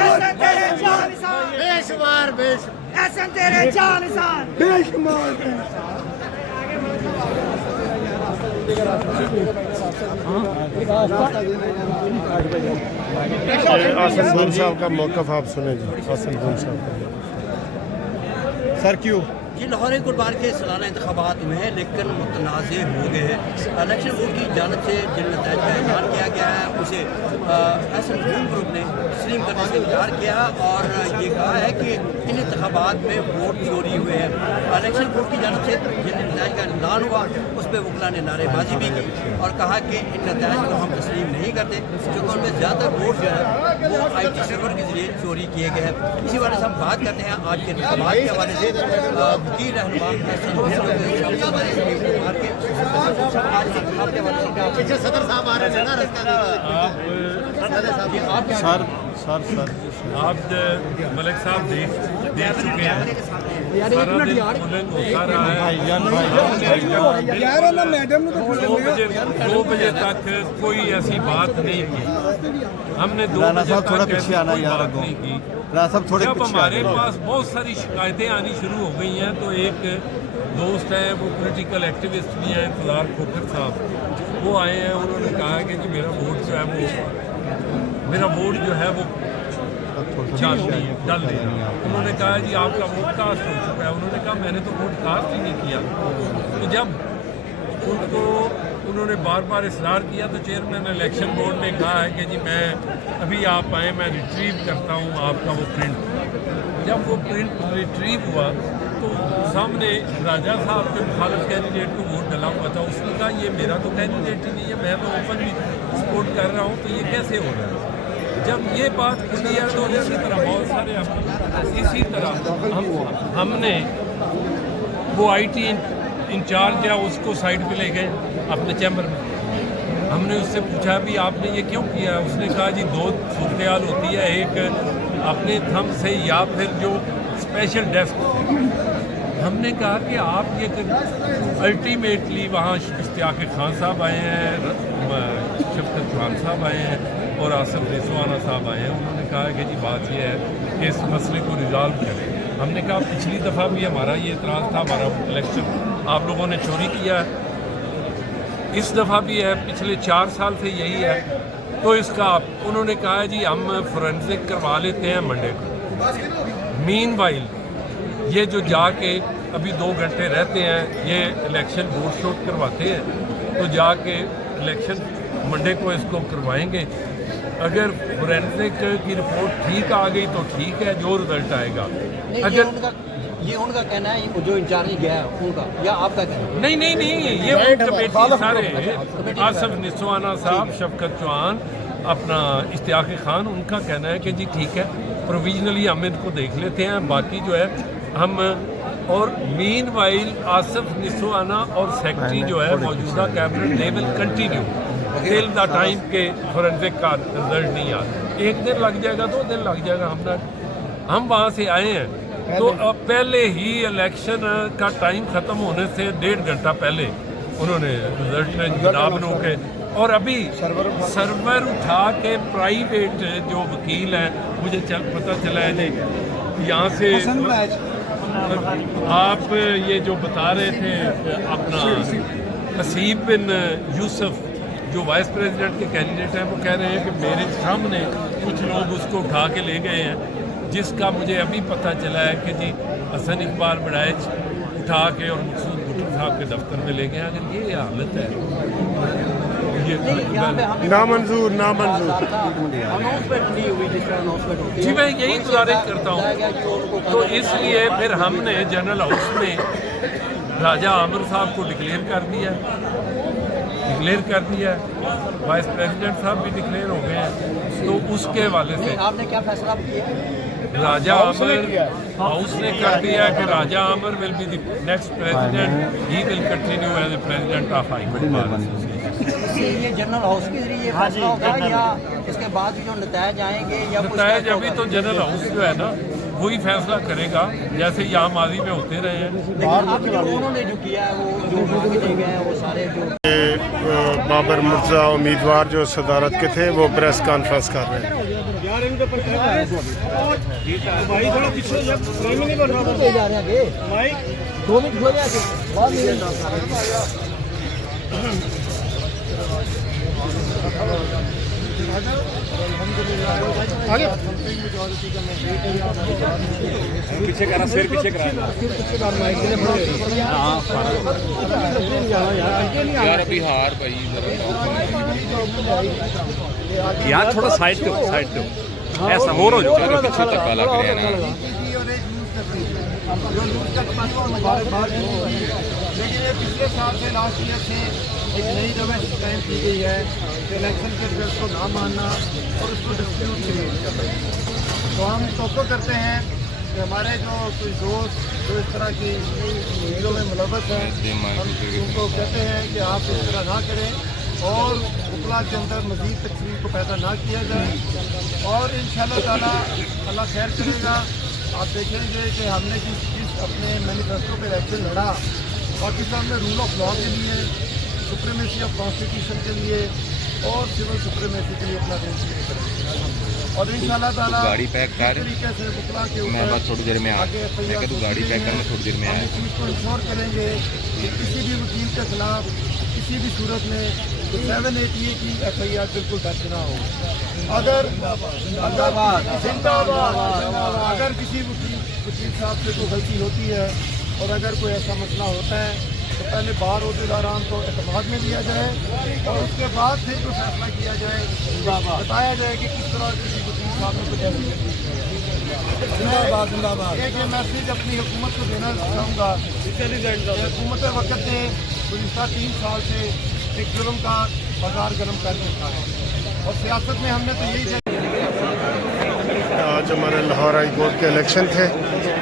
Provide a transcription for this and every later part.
ऐसे तेरे जानिसां बेशुमार ऐसे तेरे जानिसां बेशुमार आसन गुल साहब का मौक़िफ़ आप सुने जी। आसन गुल साहब का सर क्यों जी लाहौर गुलबार के सालाना इंतखाबात हुए हैं लेकिन मुतनाज़ हो गए हैं। इलेक्शन बोर्ड की जानब से जिन नतीज का ऐलान किया गया है उसे एहसन फिल्म ग्रुप ने तस्लीम करने से इनकार किया और ये कहा है कि इन इंतखाबात में वोट चोरी हुए हैं। इलेक्शन बोर्ड की जानब से जिन नतीज का ऐलान हुआ उस पर वकला ने नारेबाजी भी की और कहा कि इन नतीज को हम तस्लीम नहीं करते क्योंकि उनमें ज़्यादातर वोट जो है वो IT सर्वर के जरिए चोरी किए गए हैं। इसी वजह से हम बात करते हैं आज के इंतखाबात के हवाले से वकील रहनुमा पीछे सदर साहब आ रहे हैं ना सर सर सर आप मलिक साहब देख चुके हैं सारा दिन मुल्क होता रहा है। 2 बजे तक कोई ऐसी बात नहीं की। हमने 2 बजे तक थोड़ा ऐसी पीछे आना कोई यार बात नहीं की। सब थोड़े जब हमारे पास बहुत सारी शिकायतें आनी शुरू हो गई हैं तो एक दोस्त है वो पॉलिटिकल एक्टिविस्ट भी हैं इंतजार खोखर साहब, वो आए हैं। उन्होंने कहा कि जी मेरा वोट जो है वो डल नहीं है। उन्होंने कहा जी आपका वोट कास्ट हो चुका है। उन्होंने कहा मैंने तो वोट कास्ट ही नहीं किया। तो जब उनको उन्होंने बार बार इसरार किया तो चेयरमैन इलेक्शन बोर्ड ने कहा है कि जी मैं अभी आप आए मैं रिट्रीव करता हूँ आपका वो प्रिंट। जब वो प्रिंट रिट्रीव हुआ तो सामने राजा साहब के मुखालिफ कैंडिडेट को वोट डला हुआ था। उसने कहा ये मेरा तो कैंडिडेट ही नहीं है, मैं तो ओपनली सपोर्ट कर रहा हूँ, तो ये कैसे हो रहा है। जब ये बात खुली है तो इसी तरह बहुत सारे इसी तरह हमने वो IT इंचार्ज या उसको साइड पे ले गए अपने चैम्बर में। हमने उससे पूछा भी आपने ये क्यों किया है। उसने कहा जी 2 सूरत होती है, एक अपने थंब से या फिर जो स्पेशल डेस्क। हमने कहा कि आप ये अल्टीमेटली वहाँ इश्तियाक खान साहब आए हैं, शफकत खान साहब आए हैं और आसिफ रिजवाना साहब आए हैं। उन्होंने कहा कि जी बात ये है कि इस मसले को रिजॉल्व करें। हमने कहा पिछली दफ़ा भी हमारा ये इतराज़ था, हमारा इलेक्शन आप लोगों ने चोरी किया है, इस दफ़ा भी है, पिछले 4 साल से यही है। तो इसका उन्होंने कहा जी हम फोरेंसिक करवा लेते हैं मंडे को। मीनवाइल ये जो जाके अभी 2 घंटे रहते हैं ये इलेक्शन वोट शोट करवाते हैं, तो जाके इलेक्शन मंडे को इसको करवाएंगे। अगर फोरेंसिक की रिपोर्ट ठीक आ गई तो ठीक है, जो रिजल्ट आएगा। अगर ये उनका कहना है जो इंचार्ज गया है उनका या आपका कहना है? नहीं ये वो कमेटी सारे आसिफ निस्वाना साहब, शफकत चौहान, अपना इश्तियाक खान, उनका कहना है कि जी ठीक है प्रोविजनली हम इनको देख लेते हैं, बाकी जो है हम। और मीनवाइल आसिफ निस्वाना और सेक्रेटरी जो है मौजूदा cabinet they will continue till the time के फोरेंसिक का रिजल्ट नहीं आता। 1 दिन लग जाएगा, 2 दिन लग जाएगा। हम वहाँ से आए हैं तो पहले ही इलेक्शन का टाइम ख़त्म होने से 1.5 घंटा पहले उन्होंने रिजल्ट जनाबनों के और अभी सर्वर उठा के प्राइवेट जो वकील हैं, मुझे पता चला है जी यहाँ से आप ये जो बता रहे थे अपना हसीब बिन यूसुफ जो वाइस प्रेसिडेंट के कैंडिडेट हैं, वो कह रहे हैं कि मेरे सामने कुछ लोग उसको उठा के ले गए हैं, जिसका मुझे अभी पता चला है कि जी हसन इकबाल बड़ाइच उठा के और मकसूद भुट्टो साहब के दफ्तर में ले गए। अगर ये हालत है ये नामंजूर जी मैं यही गुजारिश करता हूँ। तो इसलिए फिर हमने जनरल हाउस में राजा आमिर साहब को डिक्लेयर कर दिया, वाइस प्रेसिडेंट साहब भी डिक्लेयर हो गए हैं। तो उसके हवाले से आपने क्या फैसला किया? राजा आमिर हाउस ने कर दिया कि Raja Aamir will be the next president, he will continue as a president of High Court. ये जनरल हाउस के जरिए फैसला होगा या इसके बाद जो नतीजे आएंगे या नतीजे अभी तो जनरल हाउस जो है ना वही फैसला करेगा, जैसे यहाँ माजी में होते रहे हैं। उन्होंने जो किया है वो जो मांगे गए हैं वो सारे जो बाबर मुर्जा उम्मीदवार जो सदारत के थे वो प्रेस कॉन्फ्रेंस कर रहे हैं। भाई थोड़ा पीछे नहीं बन रहा जा रहे हैं भाई 2 मिनट हो गया पीछे करा सिर पीछे करा यार अभी हार भाई यार थोड़ा साइड पे ऐसा हो रहा है पीछे तक लग रहा है ना लेकिन ये पिछले साल से लास्ट ईयर से एक नई रवैश कायम की गई है कि इलेक्शन के रिजल्ट को ना मानना और उसको डिस्प्यूट क्रिएट करना। तो हम तोक़ा करते हैं कि हमारे जो कुछ दोस्त जो इस तरह की चीज़ों में मुलव्वस हैं हम उनको कहते हैं कि आप इस तरह ना करें और उपला के अंदर मज़ीद तकलीफ को पैदा ना किया जाए और इंशाअल्लाह ताला अल्लाह खैर करेगा। आप देखेंगे कि हमने जिस अपने मैनिफेस्टो पे इलेक्शन लड़ा पाकिस्तान में रूल ऑफ लॉ के लिए, सुप्रीमेसी ऑफ कॉन्स्टिट्यूशन के लिए और सिविल सुप्रीमेसी के लिए अपना देश करेंगे और इंशाअल्लाह ताला गाड़ी पैक कर तरीके से बुकला के मैं बस थोड़ी देर में आगे मैं कहूँ गाड़ी पैक करना थोड़ी देर में आया इस चीज़ को इंश्योर करेंगे कि किसी भी वकील के खिलाफ किसी भी सूरत में 788 की FIR बिल्कुल दर्ज ना हो। अगर अगर किसी वकील साहब से कोई गलती होती है और अगर कोई ऐसा मसला होता है तो पहले बार अहदेदारान को एतमाद में लिया जाए और उसके बाद फिर जो फैसला किया जाए बताया जाए कि किस तरह किसी वकील साहब ने कुछ ऐसी जिंदाबाद एक ये मैसेज अपनी हुकूमत को देना चाहूँगा कि हुकूमत वक्त ने गुज़िश्ता 3 साल से एक जुल्म का बाजार गर्म कर रखा है और सियासत में हमने तो यही आज हमारे लाहौर हाई कोर्ट के इलेक्शन थे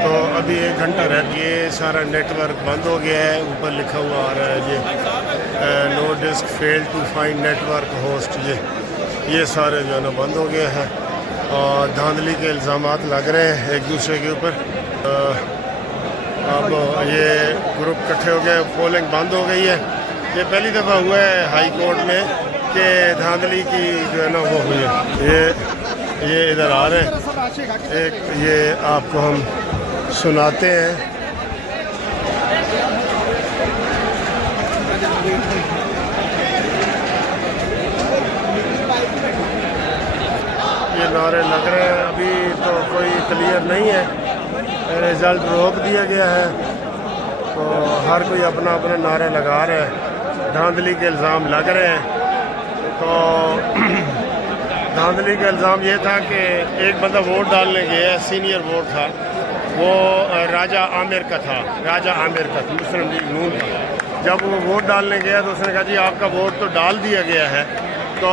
तो अभी 1 घंटा रह गया, सारा नेटवर्क बंद हो गया है। ऊपर लिखा हुआ आ रहा है ये no disk fail to find network host, ये सारे जो है ना बंद हो गए हैं और धांधली के इल्ज़ाम लग रहे हैं एक दूसरे के ऊपर। अब ये ग्रुप इकट्ठे हो गए, पोलिंग बंद हो गई है। ये पहली दफ़ा हुआ है हाई कोर्ट में कि धांधली की जो है ना वो हुई है। ये इधर आ रहे हैं, एक ये आपको हम सुनाते हैं। ये नारे लग रहे हैं, अभी तो कोई क्लियर नहीं है, रिज़ल्ट रोक दिया गया है तो हर कोई अपना अपना नारे लगा रहे हैं, धांधली के इल्ज़ाम लग रहे हैं। तो धांधली का इल्ज़ाम ये था कि एक बंदा वोट डालने गया, सीनियर वोट था, वो राजा आमिर का था, मुस्लिम लीग नून का। जब वो वोट डालने गया तो उसने कहा जी आपका वोट तो डाल दिया गया है। तो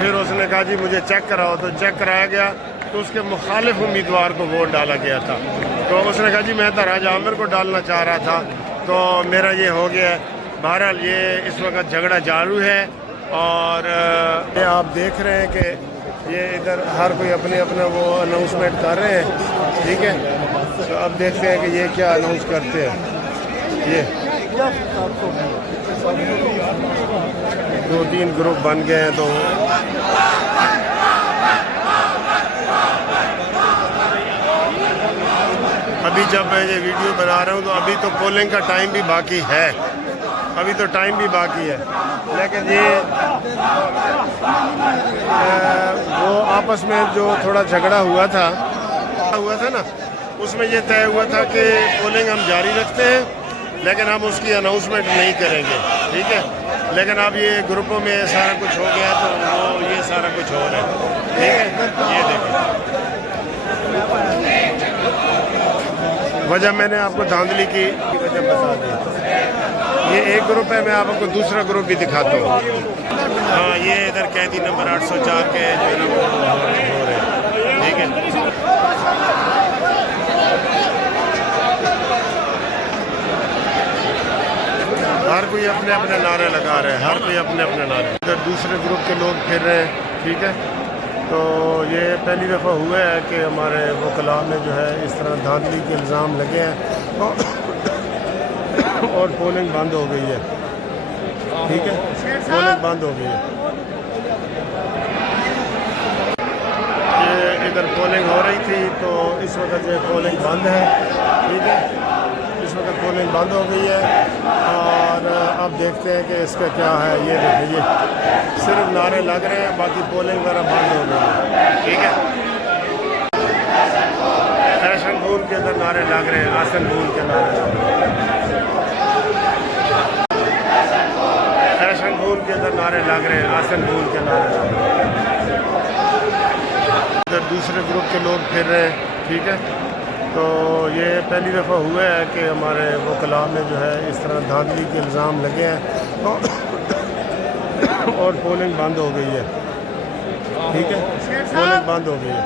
फिर उसने कहा जी मुझे चेक कराओ, तो चेक कराया गया तो उसके मुखालिफ उम्मीदवार को वोट डाला गया था। तो उसने कहा जी मैं तो राजा आमिर को डालना चाह रहा था तो मेरा ये हो गया। बहरहाल ये इस वक्त झगड़ा जारू है और ये आप देख रहे हैं कि ये इधर हर कोई अपने अपना वो अनाउंसमेंट कर रहे हैं, ठीक है। तो अब देखते हैं कि ये क्या अनाउंस करते हैं। ये 2-3 ग्रुप बन गए हैं तो अभी जब मैं ये वीडियो बना रहा हूँ तो अभी तो पोलिंग का टाइम भी बाकी है, लेकिन ये वो आपस में जो थोड़ा झगड़ा हुआ था ना, उसमें ये तय हुआ था कि पोलिंग हम जारी रखते हैं लेकिन हम उसकी अनाउंसमेंट नहीं करेंगे, ठीक है। लेकिन अब ये ग्रुपों में सारा कुछ हो गया तो वो ये सारा कुछ हो रहा है, ठीक है। ये देखिए वजह मैंने आपको धांधली की वजह बता दी। ये एक ग्रुप है, मैं आपको दूसरा ग्रुप भी दिखाता हूँ। हाँ, ये इधर कैदी नंबर 804 के जो है ना वो हो रहे हैं, ठीक है। हर कोई अपने अपने नारे लगा रहे हैं, इधर दूसरे ग्रुप के लोग फिर रहे हैं, ठीक है। तो ये पहली दफ़ा हुआ है कि हमारे वकला में जो है इस तरह धांधली के इल्ज़ाम लगे हैं और पोलिंग बंद हो गई है, ठीक है, पोलिंग बंद हो गई है। ये इधर पोलिंग हो रही थी, तो इस वक्त ये पोलिंग बंद है, ठीक है। इस वक्त पोलिंग बंद हो गई है और अब देखते हैं कि इसका क्या है। ये देखिए सिर्फ नारे लग रहे हैं, बाकी पोलिंग वगैरह बंद हो गई है, ठीक है। फैशन बून के अंदर नारे लग रहे हैं, आसन बून के नारे लग रहे हैं, फैशन बून के अंदर नारे लग रहे हैं, आसन बून के नारे लग रहे हैं। इधर दूसरे ग्रुप के लोग फिर रहे हैं, ठीक है। तो ये पहली दफ़ा हुआ है कि हमारे वकला में जो है इस तरह धांधली के इल्ज़ाम लगे हैं और पोलिंग बंद हो गई है, ठीक है। पोलिंग बंद हो गई है।